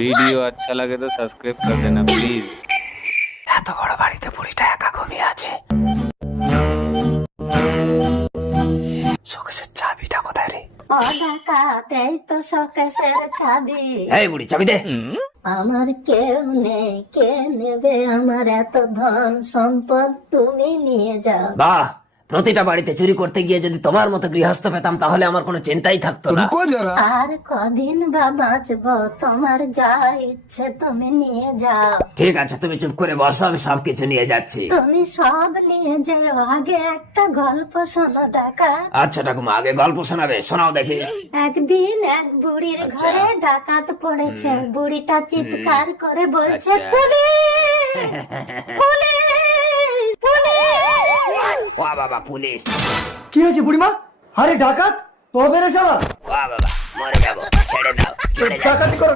Video अच्छा लगे तो सब्सक्राइब कर देना प्लीज। এত বড় বাড়িতে বুড়িটা একা ঘুমিয়ে আছে। শোকেসের চাবিটা কোথায় রে? ও ডাকাত, এই তো শোকেসের চাবি। এই বুড়ি চাবি দে। আমার কেউ নেই, কে নেবে আমার এত ধন সম্পদ? তুমি নিয়ে যাও। বাহ, প্রতিটা বাড়িতে চুরি করতে গিয়ে যদি তোমার মতো গৃহস্থ পেতাম তাহলে আমার কোনো চিন্তাই থাকতো না। আর কদিন বা বাঁচবো? তোমার যা ইচ্ছে তুমি নিয়ে যাও। ঠিক আছে, তুমি চুপ করে বসো, আমি সবকিছু নিয়ে যাচ্ছি। তুমি সব নিয়ে যাও, আগে একটা গল্প শোনো ডাকাত। আচ্ছা ঠাকুমা, আগে গল্প শোনাবে, শোনাও দেখি। একদিন এক বুড়ির ঘরে ডাকাত পড়েছে। বুড়িটা চিৎকার করে বলছে, পুলিশ পুলিশ পুলিশ। ও বাবা, পুলিশ! কি হয়েছে বুড়িমা? আরে ডাকাত তবে রে শালা, ও বাবা, মরে যাবো, ছেড়ে দাও, ছেড়ে দাও। ডাকাতি করো